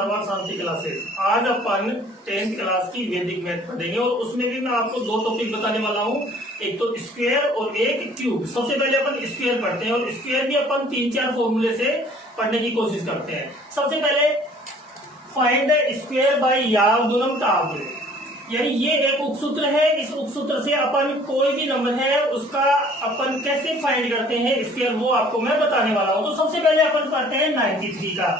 मारवाड़ शांति classes. आज अपन 10th class की वैदिक मैथ पढ़ेंगे और उसमें भी मैं आपको दो टॉपिक बताने वाला हूँ, एक तो स्क्वायर और एक क्यूब। सबसे पहले अपन स्क्वायर पढ़ते हैं और स्क्वायर भी अपन 3-4 फॉर्मूले से पढ़ने की कोशिश करते हैं। सबसे पहले फाइंड स्क्वायर बाय यावदुनम तावुल, यानी ये एक उपसूत्र है। इस उपसूत्र से अपन कोई भी नंबर है उसका अपन कैसे फाइंड करते हैं स्क्वायर, वो आपको मैं बताने वाला हूँ। तो सबसे पहले अपन पढ़ते हैं 93 का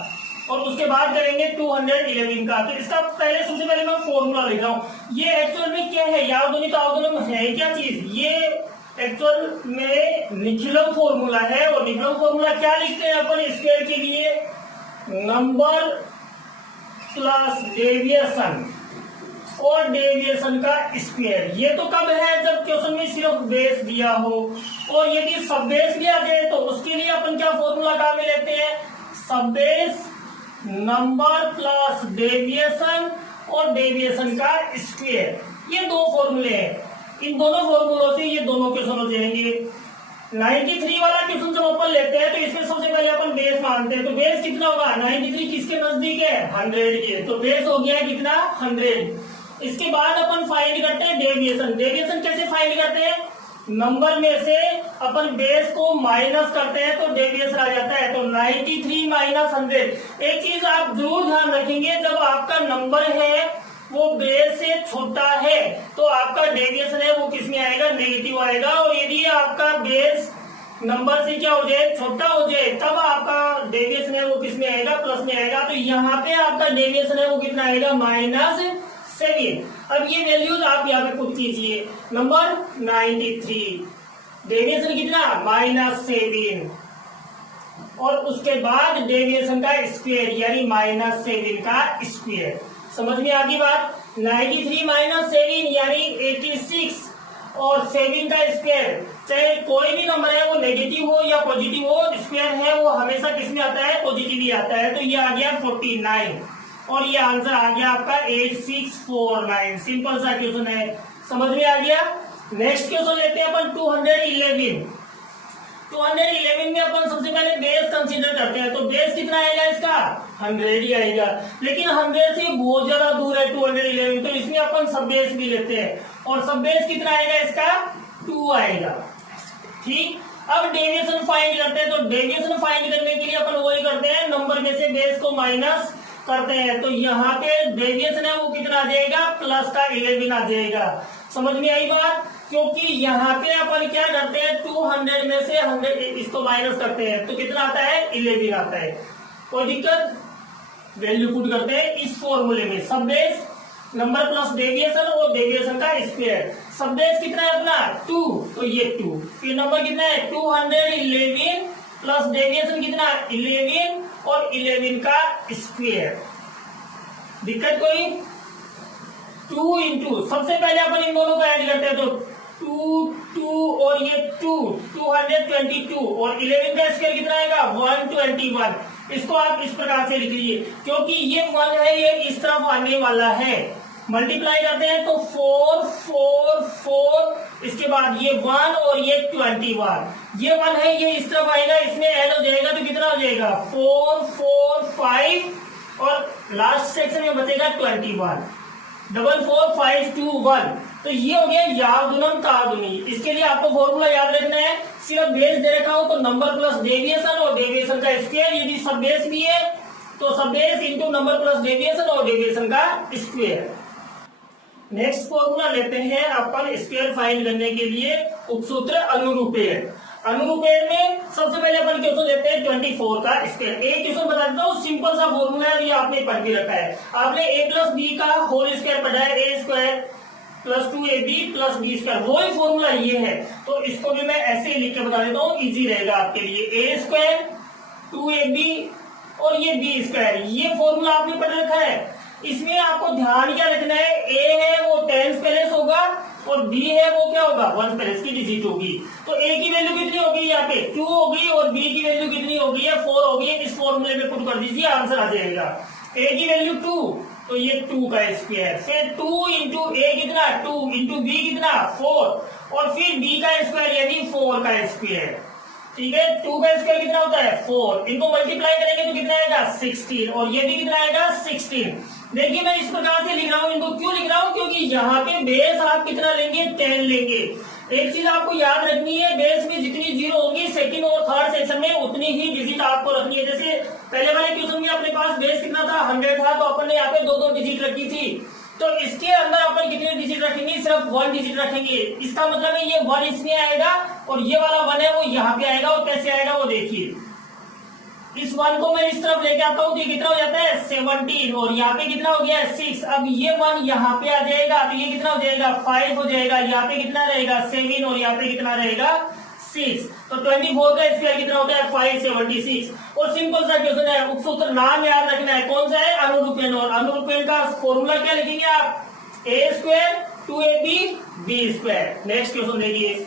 और उसके बाद करेंगे 211 का। तो इसका पहले सबसे पहले मैं फॉर्मूला लिख रहा हूँ। ये एक्चुअल में क्या है, यावदुनित तावुलम है क्या चीज, ये एक्चुअल में निखिलम फॉर्मूला है। और निखिलम फॉर्मूला क्या लिखते हैं अपन स्क्वायर के लिए, नंबर प्लस डेविएशन और डेविएशन का स्क्वायर। ये तो कब है, जब क्वेश्चन में सिर्फ बेस दिया हो। और यदि सब बेस भी आ जाए तो उसके लिए अपन क्या फॉर्मूला काम में लेते हैं, सब बेस नंबर प्लस डेविएशन और डेविएशन का स्क्वायर। ये दो फॉर्मूले हैं। इन दोनों फॉर्मूलों से ये दोनों क्वेश्चन हो जाएंगे। 93 वाला क्वेश्चन जब अपन लेते हैं तो इसमें सबसे पहले अपन बेस मानते हैं। तो बेस कितना होगा, 93 किसके नजदीक है, 100 के। तो बेस हो गया कितना, 100। इसके बाद अपन फाइंड करते हैं डेविएशन। डेविएशन कैसे फाइंड करते हैं, नंबर में से अपन बेस को माइनस करते हैं तो डेविएशन आ जाता है। तो 93 माइनस 100। एक चीज आप जरूर ध्यान रखेंगे, जब आपका नंबर है वो बेस से छोटा है तो आपका डेविएशन है वो किसमें आएगा, नेगेटिव आएगा। और यदि आपका बेस नंबर से क्या हो जाए, छोटा हो जाए, तब आपका डेविएशन है वो किसमें आएगा, प्लस में आएगा। तो यहाँ पे आपका डेविएशन है वो कितना आएगा, -7। अब ये वैल्यूज आप यहाँ पे पुट कीजिए। नंबर 93, डेविएशन कितना, -7 और उसके बाद डेविएशन का स्क्वायर यानी -7 का स्क्वायर। समझ में आ गई बात। 93 - 7 यानी 86 और 7 का स्क्वायर। चाहे कोई भी नंबर है वो नेगेटिव हो या पॉजिटिव हो, स्क्वायर है वो हमेशा किसमें आता है, पॉजिटिव ही आता है। तो ये आ गया 49 और ये आंसर आ गया आपका 8649। सिंपल सा क्वेश्चन है, समझ में आ गया। नेक्स्ट क्वेश्चन लेते हैं अपन 211। 211 में अपन सबसे पहले बेस कंसीडर करते हैं। तो बेस कितना आएगा इसका, 100 ही आएगा। लेकिन 100 से बहुत ज्यादा दूर है 211, तो इसमें अपन सब बेस भी लेते हैं। और सब बेस कितना आएगा इसका, 2 आएगा। ठीक, अब डेविएशन फाइंड करते हैं। तो डेविएशन फाइंड करने के लिए अपन वही करते हैं, नंबर में से बेस को माइनस करते हैं। तो यहाँ पे डेविएशन है वो कितना आ जाएगा, प्लस का 11 आ जाएगा। समझ में आई बात। क्योंकि यहाँ पे अपन क्या करते हैं, 200 में से 100 इसको माइनस करते हैं तो कितना आता है, 11 आता है। कोई दिक्कत, वैल्यू पुट करते हैं इस फॉर्मूले में, सब बेस नंबर प्लस डेविएशन और डेविएशन का स्क्वायर। सब बेस कितना है अपना, 2, तो ये 2। फिर नंबर कितना है, 211 प्लस डेविएशन कितना, 11 और 11 का स्क्वायर। दिक्कत कोई, 2 इंटू, सबसे पहले अपन इन दोनों को ऐड करते हैं। तो 2 और ये 2, 222 और 11 का स्क्वायर कितना आएगा, 121। इसको आप इस प्रकार से लिख लीजिए, क्योंकि ये 1 है ये इस तरफ आने वाला है। मल्टीप्लाई करते हैं तो 4, 4, 4, इसके बाद ये 1 और ये 21। ये 1 है ये इस तरफ आएगा, इसमें ऐड हो जाएगा तो कितना हो जाएगा, 4, 4, 5 और लास्ट सेक्शन में बचेगा 21। 4, 4, 5, 2, 1। तो ये हो गया यावदुनम तावुनी। इसके लिए आपको फॉर्मूला याद रखना है, सिर्फ बेस दे रखा हो तो नंबर प्लस डेविएशन और डेविएशन का स्क्वायर। यदि सब बेस भी है तो सब base into number plus deviation और डेविएशन का स्क्वायर। नेक्स्ट फॉर्मूला लेते हैं अपन स्क्वायर फाइंड करने के लिए, उपसूत्र अनुरूपेय। अनुरूपेय में सबसे पहले अपन क्वेश्चन लेते हैं 24 का स्क्वायर। एक क्वेश्चन बता देता हूँ, सिंपल सा फॉर्मूला है, ये आपने पढ़ के रखा है। आपने a प्लस बी का होल स्क्वायर पढ़ा है, a square plus 2ab plus b square, वही फॉर्मूला ये है। तो इसको भी मैं ऐसे ही लिख के बता देता हूँ, इजी रहेगा आपके लिए। a स्क्वायर 2ab और ये b स्क्वायर, ये फॉर्मूला आपने पढ़ रखा है। इसमें आपको ध्यान क्या रखना है, a है वो 10s प्लेस होगा और b है वो क्या होगा, 1 प्लेस की डिजिट होगी। तो a की वैल्यू कितनी होगी, यहाँ पे 2 होगी और b की वैल्यू कितनी होगी, 4 होगी। इस फॉर्मूले में पुट कर दीजिए, आंसर आ जाएगा। a की वैल्यू 2 तो ये 2 का स्क्वायर, फिर 2 इंटू a कितना, 2 इंटू b कितना, 4 और फिर b का स्क्वायर यानी 4 का स्क्वायर। ठीक है। 2 का स्क्वायर कितना होता है 4, इनको मल्टीप्लाई करेंगे तो कितना आएगा 16, और ये भी कितना आएगा 16। देखिए मैं इस प्रकार से लिख रहा हूं, इनको क्यों लिख रहा हूं, क्योंकि यहाँ पे बेस आप कितना लेंगे 10 लेंगे। एक चीज आपको याद रखनी है, बेस में जितनी जीरो होंगी सेकंड और थर्ड सेक्शन में उतनी ही डिजिट आपको रखनी है। जैसे पहले वाले क्वेश्चन में अपने पास बेस कितना था 100 था, तो अपन ने यहाँ पे 2 डिजिट रखी थी, तो इसके अंदर अपन कितने डिजिट रखेंगे, सिर्फ 1 डिजिट रखेंगे। इसका मतलब है ये 1 इसमें आएगा और ये वाला 1 है वो यहाँ पे आएगा, और कैसे आएगा वो देखिए। इस 1 को मैं इस तरफ लेके आता हूँ तो ये कितना हो जाता है 17, और यहाँ पे कितना हो गया 6। अब ये 1 यहाँ पे आ जाएगा तो ये कितना हो जाएगा 5 हो जाएगा, यहाँ पे कितना रहेगा 7, और यहाँ पे कितना रहेगा 6। तो 24 का स्क्वायर कितना होता है 576। और सिंपल सा क्वेश्चन है, उपसूत्र नाम याद रखना है, कौन सा है अनुरूपण, और अनुरूपण का फॉर्मूला क्या लिखेंगे आप a² 2ab b²। Next question देखिए,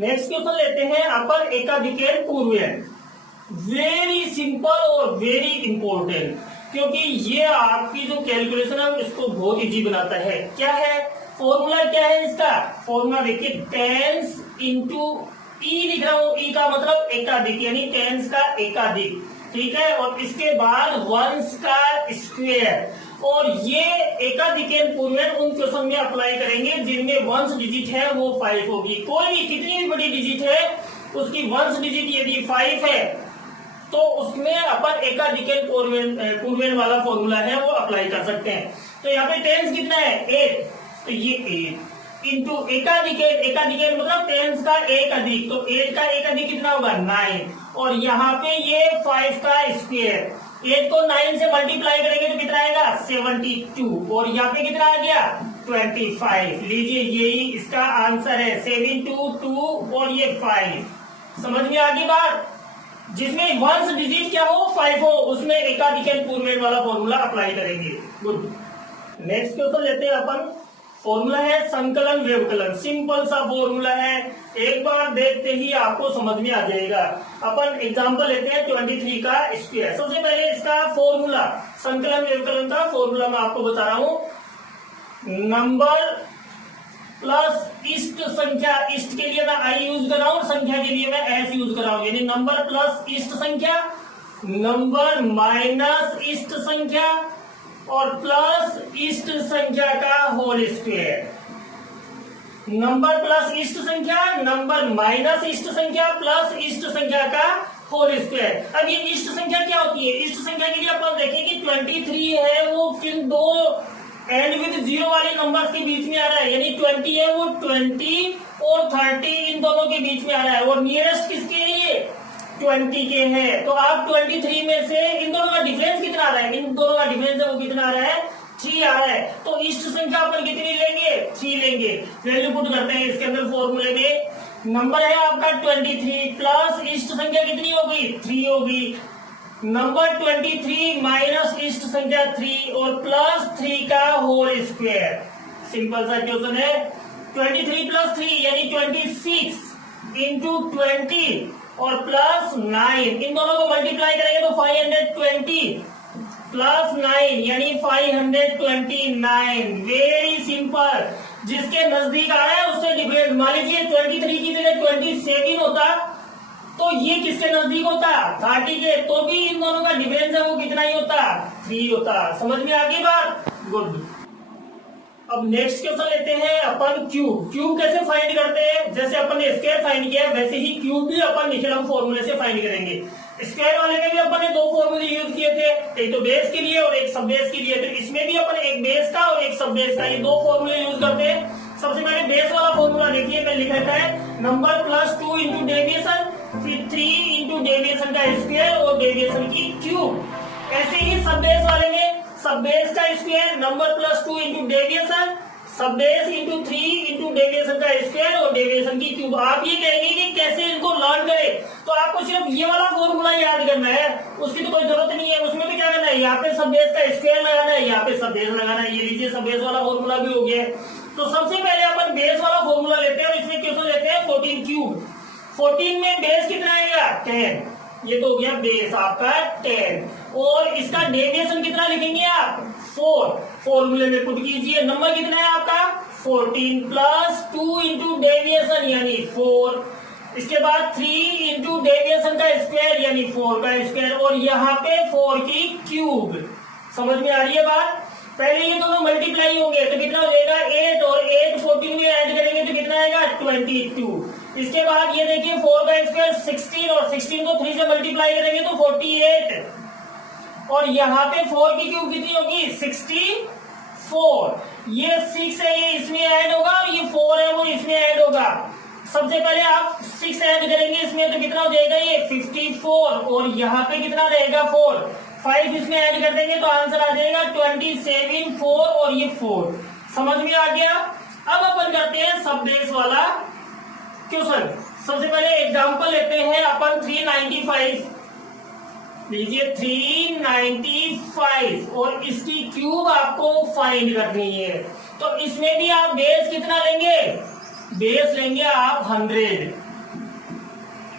नेक्स्ट क्वेश्चन लेते हैं अपन एकाधिकेर पूर्वयन। वेरी सिंपल और वेरी इंपॉर्टेंट, क्योंकि ये आपकी जो कैलकुलेशन है इसको बहुत इजी बनाता है। क्या है फॉर्मूला, क्या है इसका फॉर्मूला देखिए, टेंस इंटू ई लिख रहा हूं, ई का मतलब एकाधिक यानी टेंस का एकाधिक, ठीक है, और इसके बाद वंस का स्क्वायर। और ये एकाधिकेर पूर्वयन उन क्वेश्चन में अप्लाई करेंगे जिनमें वंस डिजिट है वो 5 होगी। कोई भी कितनी भी बड़ी डिजिट है उसकी वंस डिजिट यदि 5 है तो उसमें अपन एकाधिकेर पूर्वयन वाला फॉर्मूला है वो अप्लाई कर सकते हैं। तो यहाँ पे टेंस कितना है 8, तो ये 8 इंटू एकाधिकेर, एकाधिकेर मतलब टेंस का एक अधिक, तो 8 का एक अधिक कितना होगा 9, और यहाँ पे ये 5 का स्क्वायर। 8 को 9 से मल्टीप्लाई करेंगे तो कितना आएगा 72, और यहाँ पे कितना आ गया 25। लीजिए यही इसका आंसर है 7 2 2 और ये 5। समझ में आ गई बात, जिसमें वंस डिजिट क्या हो 5 हो उसमें एकाधिकेर पूर्वयन वाला फॉर्मूला अप्लाई करेंगे। गुड। नेक्स्ट क्वेश्चन लेते हैं अपन, फॉर्मूला है संकलन व्यवकलन। सिंपल सा फॉर्मूला है, एक बार देखते ही आपको समझ में आ जाएगा। अपन एग्जांपल लेते हैं 23 का स्क्वायर। सबसे पहले इसका फॉर्मूला संकलन व्यवकलन का फॉर्मूला मैं आपको बता रहा हूं, नंबर प्लस इष्ट संख्या, इष्ट के लिए मैं आई यूज कर रहा हूं, संख्या के लिए मैं एस यूज कर रहा हूं, यानी नंबर प्लस इष्ट संख्या, नंबर माइनस इष्ट संख्या और प्लस इष्ट संख्या का होल स्क्वायर। नंबर प्लस इष्ट संख्या, नंबर माइनस इष्ट संख्या प्लस इष्ट संख्या का होल स्क्वायर। अब ये इष्ट संख्या क्या होती है, इष्ट संख्या के लिए अपन देखें कि 23 है वो किन दो एंड विद 0 वाले नंबर्स के बीच में आ रहा है, यानी 20 है वो 20 और 30 इन दोनों के बीच में आ रहा है, और नियरेस्ट किसके लिए 20 के हैं। तो आप 23 में से इन दोनों का डिफरेंस कितना आ रहा है, इन दोनों का डिफरेंस है वो कितना आ रहा है 3 आ रहा है। तो इष्ट संख्या अपन कितनी लेंगे 3 लेंगे। वैल्यू पुट करते हैं इसके अंदर फॉर्मूले में, नंबर है आपका 23 प्लस इष्ट संख्या कितनी होगी 3 होगी, नंबर 23 माइनस इष्ट संख्या 3 और प्लस 3 का होल स्क्वायर। सिंपल सा क्वेश्चन है, 23 प्लस 3 यानी 26 इंटू 20 और प्लस 9, इन दोनों को मल्टीप्लाई करेंगे तो 520 प्लस 9 यानी 529। वेरी सिंपल, जिसके नजदीक आ रहा है उससे डिफरेंस। मान लीजिए 23 की जगह 27 होता तो ये किसके नजदीक होता 30 के, तो भी इन दोनों का डिफरेंस है वो कितना ही होता 3 होता। समझ में आ गई बात, गुड। अब नेक्स्ट क्वेश्चन लेते हैं अपन क्यूब। क्यूब कैसे फाइंड करते हैं, जैसे अपन ने स्क्वायर फाइंड किया वैसे ही क्यूब भी अपन निखिलम फॉर्मूले से फाइंड करेंगे। स्क्वायर वाले में भी अपन ने 2 फॉर्मूले यूज किए थे, एक तो बेस के लिए और एक सब बेस के लिए, तो इसमें भी अपन एक बेस का और एक सब बेस का, ये 2 फॉर्मूले यूज करते हैं। सबसे पहले बेस वाला फॉर्मूला देखिए, मैं लिख रखा है नंबर प्लस 2 इंटू डेविएशन, फिर 3 इंटू डेविएशन का स्क्वायर और डेविएशन की क्यूब। ऐसे ही सब बेस वाले में सब बेस का square, number plus 2 into deviation, सब बेस इंटू 3 इंटू डेविएशन का स्क्वायर और डेविएशन की क्यूब। आप ये कहेंगे कि कैसे इनको लर्न करें, तो आपको सिर्फ ये वाला फॉर्मूला याद करना है, उसकी तो कोई जरूरत नहीं है। उसमें भी क्या करना है, यहाँ पे सब बेस का स्क्वायर लगाना है, यहाँ पे सब बेस लगाना है। ये लीजिए सब बेस वाला फॉर्मूला भी हो गया। तो सबसे पहले अपन बेस वाला फॉर्मूला लेते हैं और इसमें क्वेश्चन लेते हैं 14 क्यूब। 14 में बेस कितना आएगा 10, ये तो हो गया बेस आपका 10, और इसका डेविएशन कितना लिखेंगे आप 4, फॉर्मूले में पुट कीजिए। नंबर कितना है आपका 14 प्लस 2 इंटू डेविएशन यानी 4, इसके बाद 3 इंटू डेविएशन का स्क्वायर यानी 4 का स्क्वायर, और यहाँ पे 4 की क्यूब। समझ में आ रही है बात? पहले ये दोनों मल्टीप्लाई होंगे तो कितना हो जाएगा 8, और 8 14 में ऐड करेंगे तो कितना आएगा 22। इसके बाद ये देखिए 4 का स्क्वायर 16, और 16 को 3 से मल्टीप्लाई करेंगे तो 48, और यहाँ पे 4 की क्यूब कितनी होगी 64। ये 6 है ये इसमें ऐड होगा, और ये 4 है वो इसमें ऐड होगा। सबसे पहले आप 6 ऐड करेंगे इसमें तो कितना हो जाएगा ये 54, और यहाँ पे कितना रहेगा 4, 5 इसमें ऐड कर देंगे तो आंसर आ जाएगा 27, 4 और ये 4। समझ में आ गया? अब अपन करते हैं सब बेस वाला क्वेश्चन। सबसे पहले एग्जांपल लेते हैं अपन 395, लीजिए 395, और इसकी क्यूब आपको फाइंड करनी है। तो इसमें भी आप बेस कितना लेंगे? बेस लेंगे आप 100,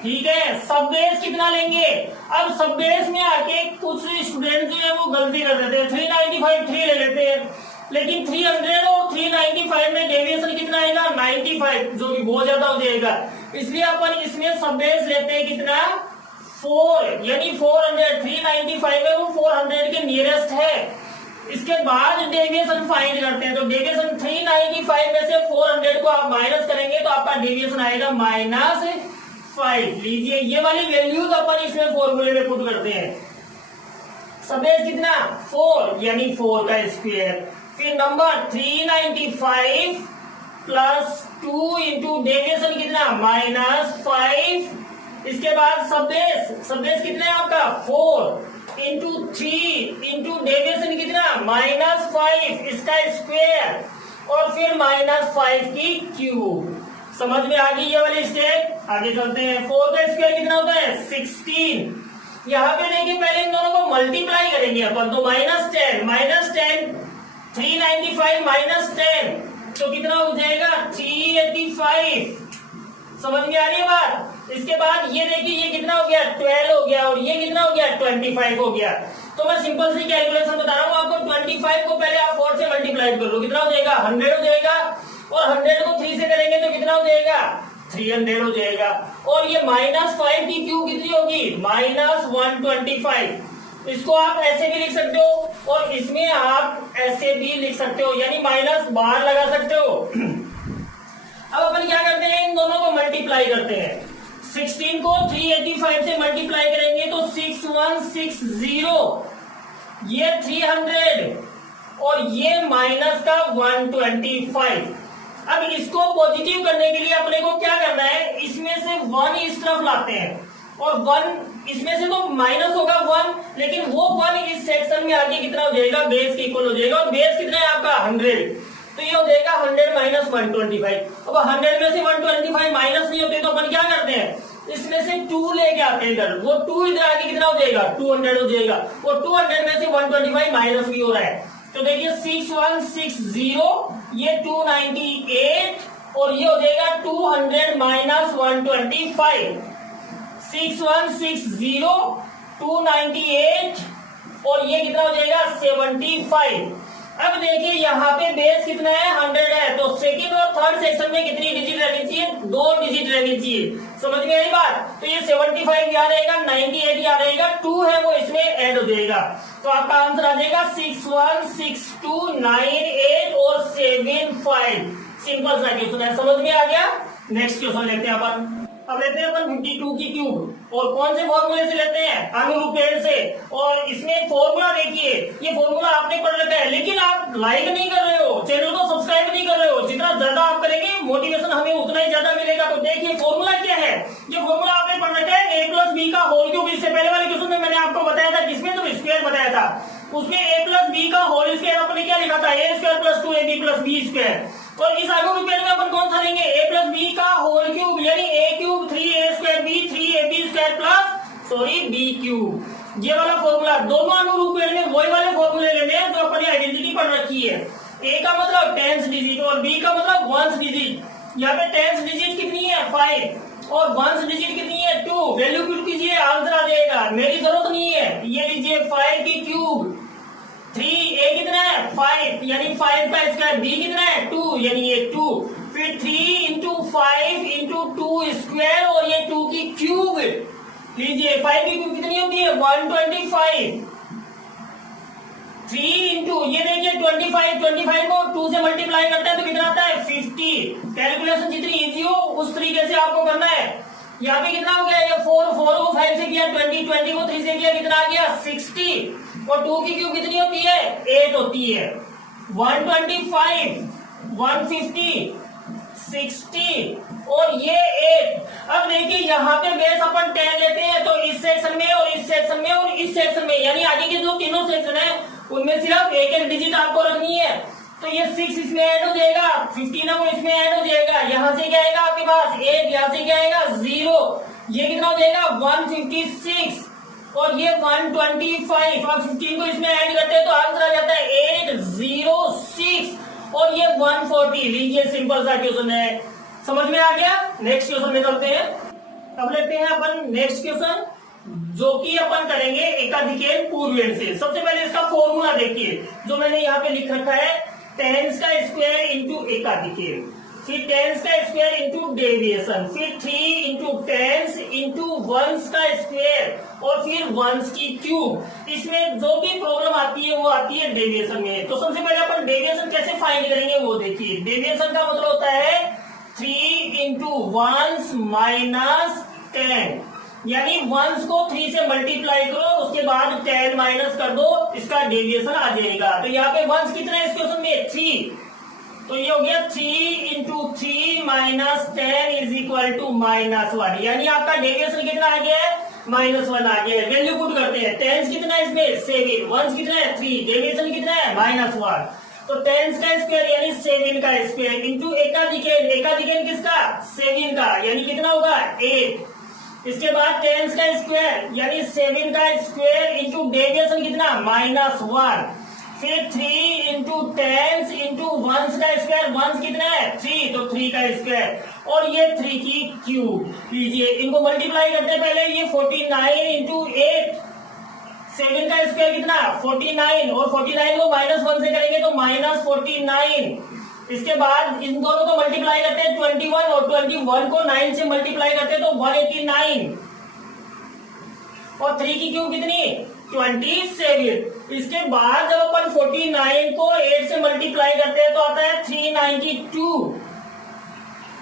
ठीक है। सब बेस कितना लेंगे? अब सब बेस में आके कुछ स्टूडेंट जो है वो गलती कर देते हैं, 395 3 ले लेते हैं, लेकिन 300 और 395 में डेविएशन कितना आएगा 95, जो कि बहुत ज्यादा हो जाएगा। इसलिए अपन इसमें सब बेस लेते हैं कितना 4, यानी 400। 395 है वो 400 के नियरेस्ट है। इसके बाद डेविएशन फाइंड करते हैं, तो डेविएशन 395 में से 400 को आप माइनस करेंगे तो आपका डेविएशन आएगा -5। लीजिए ये वाली वैल्यूज अपन इसमें फॉर्मूले में पुट करते हैं। सब बेस कितना 4, यानी 4 का स्क्वायर, फिर नंबर 395 प्लस 2 इंटू डेविएशन कितना -5। इसके बाद सब बेस कितना है आपका 4 इंटू 3 इंटू डेविएशन कितना -5, इसका स्क्वायर, और फिर -5 की क्यूब। समझ में आ गई ये वाली स्टेप? आगे चलते हैं। 4 का स्क्वायर कितना होता है 16। यहाँ पे देखिए पहले इन दोनों को मल्टीप्लाई करेंगे अपन, तो -10 395 -10 तो कितना हो जाएगा 385। समझ में आ रही है बात? इसके बाद ये देखिए ये कितना हो गया 12 हो गया, और ये कितना हो गया 25 हो गया। तो मैं सिंपल सी कैलकुलेशन बता रहा हूँ आपको। 25 को पहले आप 4 से मल्टीप्लाई कर लो, कितना हो जाएगा 100 हो जाएगा, और 100 को 3 से करेंगे तो कितना हो जाएगा 300 हो जाएगा, और ये -5 की क्यूब कितनी होगी -125। इसको आप ऐसे भी लिख सकते हो, और इसमें आप ऐसे भी लिख सकते हो, यानी माइनस बाहर लगा सकते हो। अब अपन क्या करते हैं, इन दोनों को मल्टीप्लाई करते हैं। 16 को 385 से मल्टीप्लाई करेंगे तो 6160, ये 300, और ये माइनस का 125। अब इसको पॉजिटिव करने के लिए अपने को क्या करना है, इसमें से 1 इस तरफ लाते हैं, और 1 इसमें से तो माइनस होगा 1, लेकिन वो 1 इस सेक्शन में आके कितना हो जाएगा बेस के इक्वल हो जाएगा, और बेस कितना है आपका 100, तो ये हो जाएगा 100 - 125। अब 100 में से 125 माइनस नहीं होते तो अपन क्या करते हैं, इसमें से 2 लेके आते हैं इधर, वो 2 इधर आके कितना हो जाएगा 200 हो जाएगा, और 200 में से 125 माइनस भी हो रहा है। तो देखिए 6160, ये 298, और ये हो जाएगा 200 - 125। 6160, 298, और ये कितना हो जाएगा 75। अब देखिए यहाँ पे बेस कितना है 100 है, तो सेकंड और थर्ड सेक्शन में कितनी डिजिट रहनी चाहिए 2 डिजिट रहनी चाहिए। समझ में आई बात? तो ये 75 यहाँ रहेगा, 98 यहाँ रहेगा, 2 है वो इसमें ऐड हो जाएगा, तो आपका आंसर आ जाएगा 616298 और 75। सिंपल सा क्वेश्चन है, समझ में आ गया? नेक्स्ट क्वेश्चन लेते हैं अपन। अब लेते हैं अपन 52 की क्यूब, और कौन से फॉर्मूले से लेते हैं अनुरूपेण से। और इसमें फॉर्मूला देखिए, ये फॉर्मूला आपने पढ़ रखा है, लेकिन आप लाइक नहीं कर रहे हो, चैनल को सब्सक्राइब नहीं कर रहे हो। जितना ज्यादा आप करेंगे मोटिवेशन हमें उतना ही ज्यादा मिलेगा। तो देखिए फॉर्मूला क्या है, ये फॉर्मूला आपने पढ़ रखा है a + b का होल क्यूब। इससे पहले वाले क्वेश्चन में मैंने आपको बताया था, किसमें तो स्क्वायर बताया था, उसमें a + b का होल स्क्वायर अपने क्या लिखा था a² + 2ab + b²। और इस अनुरूपेण में अपन कौन सा लेंगे a + b का होल क्यूब, यानी a³ 3a² 3ab² b³। ये वाला फॉर्मूला दोनों अनुरूपेण में वही वाले फॉर्मूले लेने हैं जो अपनी आइडेंटिटी पढ़ रखी है। a का मतलब 10th डिजिट और b का मतलब 1st डिजिट। यहाँ पे 10th डिजिट कितनी है 5 और 1st डिजिट कितनी है 2। वैल्यू पुट कीजिए, आंसर आ जाएगा, मेरी जरूरत नहीं है। ये लीजिए 5 की क्यूब 3, a कितना है 5 यानी 5 का स्क्वायर, b कितना है 2 यानी ये 2, फिर 3 × 5 × 2 स्क्वायर और ये क्यूब। लीजिए 5 की क्यूब कितनी होती है 125। 3 इंटू ये देखिए 25 को 2 से मल्टीप्लाई करते हैं तो कितना आता है 50। कैलकुलेशन जितनी इजी हो उस तरीके से आपको करना है। यहाँ पे कितना हो गया ये 4 को 5 से किया 20 को 3 से किया कितना आ गया 60। और 2 की क्यूब कितनी होती है 8 होती है। 125 150 60 और ये 8। अब देखिए यहाँ पे बेस अपन 10 लेते हैं तो इस सेक्शन में और इस सेक्शन में और इस सेक्शन में यानी आगे के जो तीनों सेक्शन है उनमें सिर्फ एक एक डिजिट आपको रखनी है। तो ये 6 इसमें ऐड हो जाएगा 15 है वो इसमें ऐड हो जाएगा। यहाँ से क्या आएगा आपके पास 8 यहाँ से क्या आएगा 0। ये कितना हो जाएगा 156 और ये 125। अब 15 को इसमें ऐड करते हैं तो आंसर आ जाता है 806 और ये 140। लीजिए सिंपल सा क्वेश्चन है, समझ में आ गया। नेक्स्ट क्वेश्चन में चलते हैं। अब लेते हैं अपन नेक्स्ट क्वेश्चन जो कि अपन करेंगे एकाधिकेन पूर्वेण से। सबसे पहले इसका फॉर्मूला देखिए जो मैंने यहाँ पे लिख रखा है टेंस का स्क्वायर इंटू एकाधिकेन, फिर टेंस का स्क्वायर इंटू डेविएशन, फिर 3 इंटू टेंस इंटू वंस का स्क्वायर और फिर वंस की क्यूब। इसमें जो भी प्रॉब्लम आती है वो आती है डेविएशन में। तो सबसे पहले अपन डेविएशन कैसे फाइंड करेंगे वो देखिए। डेविएशन का मतलब होता है 3 इंटू वंस माइनस 10 यानी वंस को 3 से मल्टीप्लाई करो उसके बाद 10 माइनस कर दो इसका डेविएशन आ जाएगा। तो यहाँ पे वंस कितना है इस क्वेश्चन में 3 तो ये हो गया 3 into 3 minus 10 is equal to -1 यानी आपका डेविएशन कितना आ गया है -1 आ गया है। वैल्यू पुट करते हैं। टेंस कितना है इसमें 7, वंस कितना है 3, डेविएशन कितना है -1। तो टेंस का स्क्वायर यानी 7 का स्क्वायर इंटू एकाधिकेन, एकाधिकेन किसका 7 का यानी कितना होगा 8। इसके बाद टेंस का स्क्वायर यानी 7 का स्क्वायर इंटू डेविएशन कितना -1, फिर 3 इंटू टेंस इंटू वंस का स्क्वायर, वंस कितना है 3 तो 3 का स्क्वायर और ये 3 की क्यूब। लीजिए इनको मल्टीप्लाई करते हैं पहले। ये 49 इंटू 8, 7 का स्क्वायर कितना 49 और 49 को -1 से करेंगे तो -49। इसके बाद इन दोनों को मल्टीप्लाई करते हैं 21 और 21 को 9 से मल्टीप्लाई करते हैं तो 189 और 3 की क्यूब कितनी 27। इसके बाद जब अपन 49 को 8 से मल्टीप्लाई करते हैं तो आता है 392,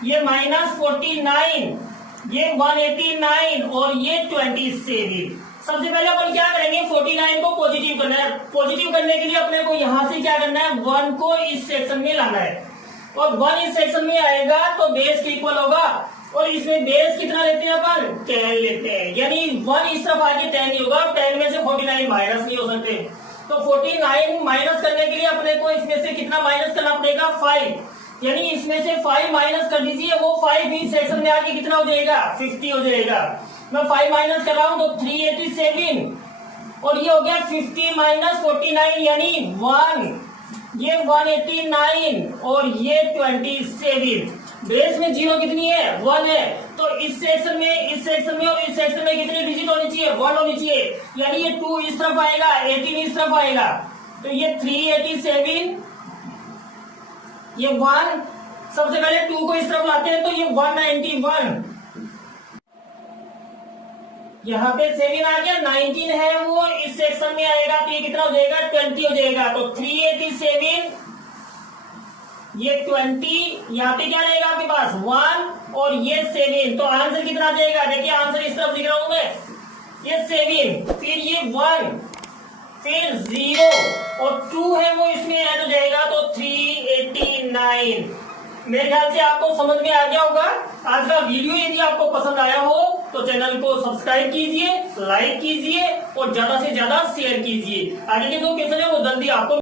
ये -49, ये 189 और ये 27। सबसे पहले अपन क्या करेंगे 49 को पॉजिटिव करना है। पॉजिटिव करने के लिए अपने को यहां से क्या करना है 1 को इस सेक्शन में लाना है और 1 इस सेक्शन में आएगा तो बेस के इक्वल होगा और इसमें बेस कितना लेते हैं अपन 10 लेते हैं यानी 1 इस तरफ आके 10 नहीं होगा। 10 में से 49 माइनस नहीं हो सकते तो 49 माइनस करने के लिए अपने को इसमें से कितना माइनस करना पड़ेगा 5 यानी इसमें से 5 माइनस कर दीजिए। वो 5 इस सेक्शन में आके कितना हो जाएगा 50 हो जाएगा। मैं 5 माइनस कर रहा हूं तो 387 और ये हो गया 50 माइनस 49 यानी 1, ये 189 और ये 27। बेस में 0 कितनी है 1 है तो इस सेक्शन में और इस सेक्शन में कितनी डिजिट होनी चाहिए 1 होनी चाहिए यानी ये 2 इस तरफ आएगा 18 इस तरफ आएगा तो ये 387, ये 1 सबसे पहले 2 को इस तरफ लाते हैं तो ये 191, यहाँ पे 7 आ गया, 19 है वो इस सेक्शन में आएगा तो ये कितना हो जाएगा 20 हो जाएगा। तो 387, ये 20, यहाँ पे क्या रहेगा आपके पास 1 और ये 7 तो आंसर कितना आ जाएगा। देखिए आंसर इस तरफ लिख रहा हूं मैं, ये 7 फिर ये 1 फिर 0 और 2 है वो इसमें ऐड हो जाएगा तो 389। मेरे ख्याल से आपको समझ में आ गया होगा। आज का वीडियो यदि आपको पसंद आया हो तो चैनल को सब्सक्राइब कीजिए, लाइक कीजिए और ज्यादा से ज्यादा शेयर कीजिए। आगे के जो क्वेश्चन है वो जल्दी आपको